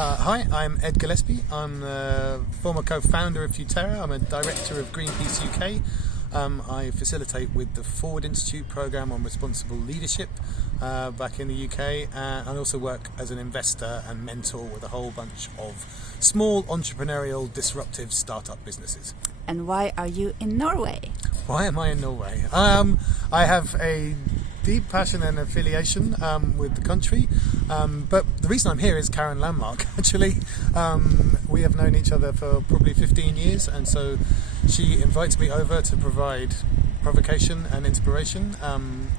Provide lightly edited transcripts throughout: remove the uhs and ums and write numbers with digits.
Hi, I'm Ed Gillespie. I'm the former co-founder of Futerra. I'm a director of Greenpeace UK. I facilitate with the Forward Institute programme on responsible leadership back in the UK, and also work as an investor and mentor with a whole bunch of small entrepreneurial disruptive startup businesses. And why are you in Norway? Why am I in Norway? I have a deep passion and affiliation with the country, but the reason I'm here is Karen Landmark. Actually, we have known each other for probably 15 years, and so she invites me over to provide provocation and inspiration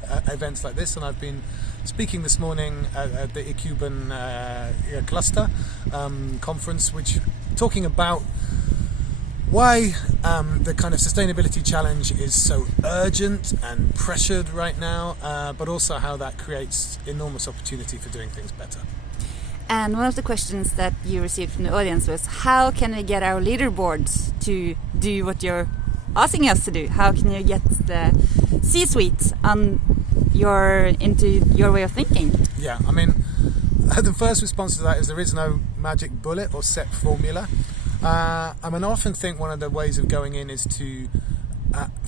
at events like this, and I've been speaking this morning at the Cuban cluster conference, which talking about why the kind of sustainability challenge is so urgent and pressured right now, but also how that creates enormous opportunity for doing things better. And one of the questions that you received from the audience was, how can we get our leaderboards to do what you're asking us to do? How can you get the C-suite into your way of thinking? Yeah, I mean, the first response to that is there is no magic bullet or set formula. I often think one of the ways of going in is to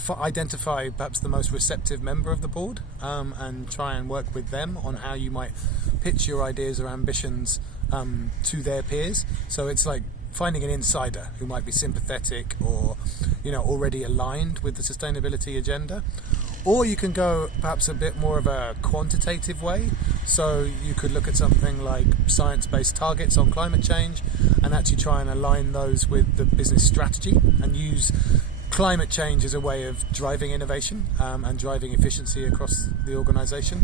identify perhaps the most receptive member of the board and try and work with them on how you might pitch your ideas or ambitions to their peers. So it's like finding an insider who might be sympathetic or already aligned with the sustainability agenda. Or you can go perhaps a bit more of a quantitative way. So you could look at something like science-based targets on climate change and actually try and align those with the business strategy and use climate change as a way of driving innovation and driving efficiency across the organisation.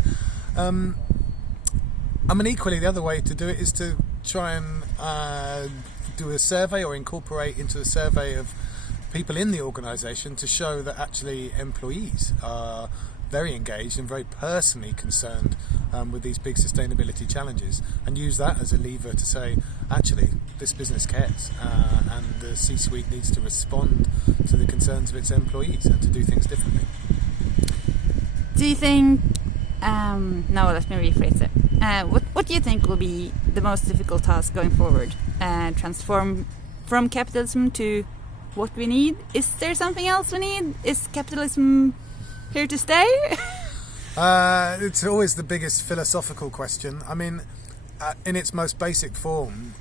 Equally, the other way to do it is to try and do a survey or incorporate into a survey of people in the organisation to show that actually employees are very engaged and very personally concerned with these big sustainability challenges, and use that as a lever to say, actually, this business cares and the C-suite needs to respond to the concerns of its employees and to do things differently. Do you think, let me rephrase it. What do you think will be the most difficult task going forward? Transform from capitalism to what we need? Is there something else we need? Is capitalism here to stay? It's always the biggest philosophical question. I mean, in its most basic form,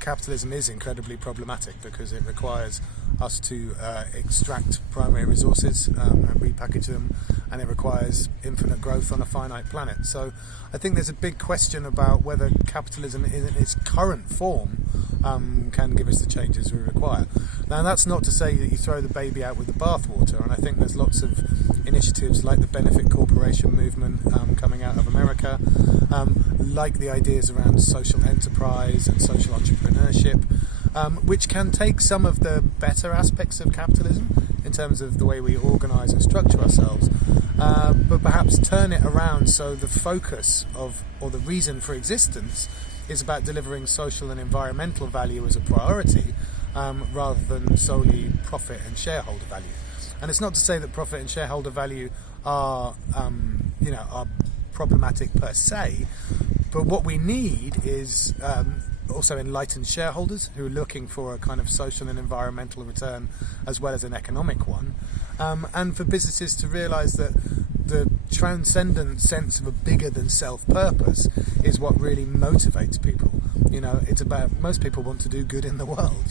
capitalism is incredibly problematic because it requires us to extract primary resources and repackage them, and it requires infinite growth on a finite planet. So I think there's a big question about whether capitalism in its current form can give us the changes we require. Now, that's not to say that you throw the baby out with the bathwater, and I think there's lots of initiatives like the benefit corporation movement coming out of America, like the ideas around social enterprise and social entrepreneurship, which can take some of the better aspects of capitalism in terms of the way we organise and structure ourselves, but perhaps turn it around so the focus or the reason for existence is about delivering social and environmental value as a priority rather than solely profit and shareholder value. And it's not to say that profit and shareholder value are problematic per se, but what we need is also enlightened shareholders who are looking for a kind of social and environmental return as well as an economic one, and for businesses to realise that the transcendent sense of a bigger than self purpose is what really motivates people. It's about, most people want to do good in the world.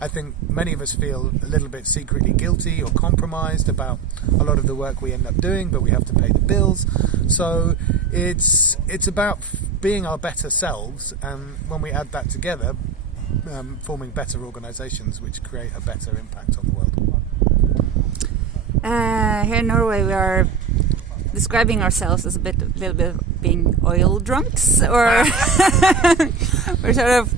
I think many of us feel a little bit secretly guilty or compromised about a lot of the work we end up doing, but we have to pay the bills. So it's about being our better selves, and when we add that together, forming better organisations which create a better impact on the world. Here in Norway, we are describing ourselves as a little bit of being oil drunks, or we're sort of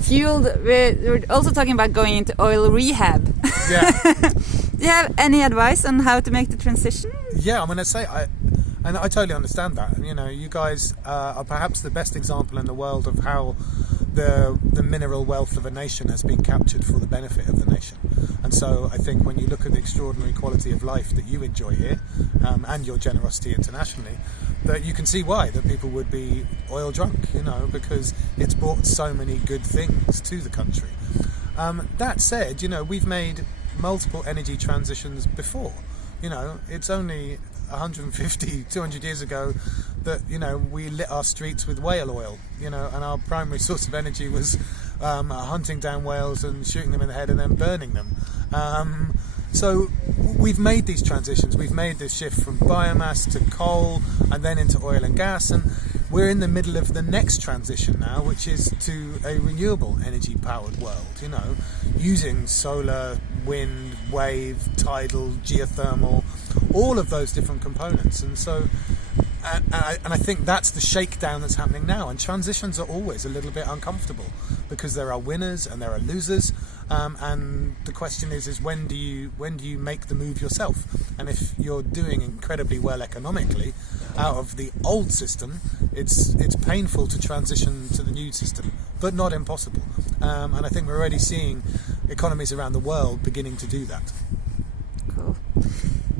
fueled. We're also talking about going into oil rehab. Yeah. Do you have any advice on how to make the transition? Yeah, I'm going to say I totally understand that. You guys are perhaps the best example in the world of how the mineral wealth of a nation has been captured for the benefit of the nation. And so I think when you look at the extraordinary quality of life that you enjoy here, and your generosity internationally, that you can see why that people would be oil drunk, because it's brought so many good things to the country. That said, we've made multiple energy transitions before. It's only 150, 200 years ago that, we lit our streets with whale oil, and our primary source of energy was hunting down whales and shooting them in the head and then burning them. So we've made these transitions. We've made this shift from biomass to coal and then into oil and gas, and we're in the middle of the next transition now, which is to a renewable energy powered world, using solar, wind, wave, tidal, geothermal, all of those different components. And so and I think that's the shakedown that's happening now. And transitions are always a little bit uncomfortable because there are winners and there are losers. And the question is when do you make the move yourself? And if you're doing incredibly well economically out of the old system, it's painful to transition to the new system, but not impossible. And I think we're already seeing economies around the world beginning to do that. Cool.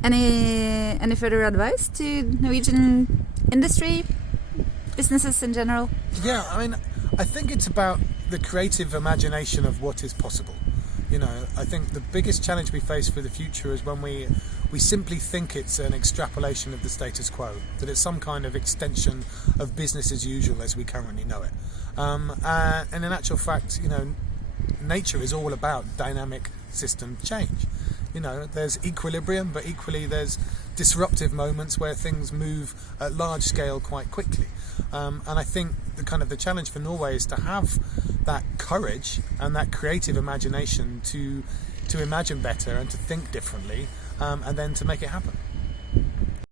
Any further advice to Norwegian industry, businesses in general? Yeah, I think it's about the creative imagination of what is possible. I think the biggest challenge we face for the future is when we simply think it's an extrapolation of the status quo, that it's some kind of extension of business as usual as we currently know it. And in actual fact, nature is all about dynamic system change. There's equilibrium, but equally there's disruptive moments where things move at large scale quite quickly. And I think the challenge for Norway is to have that courage and that creative imagination to imagine better and to think differently, and then to make it happen.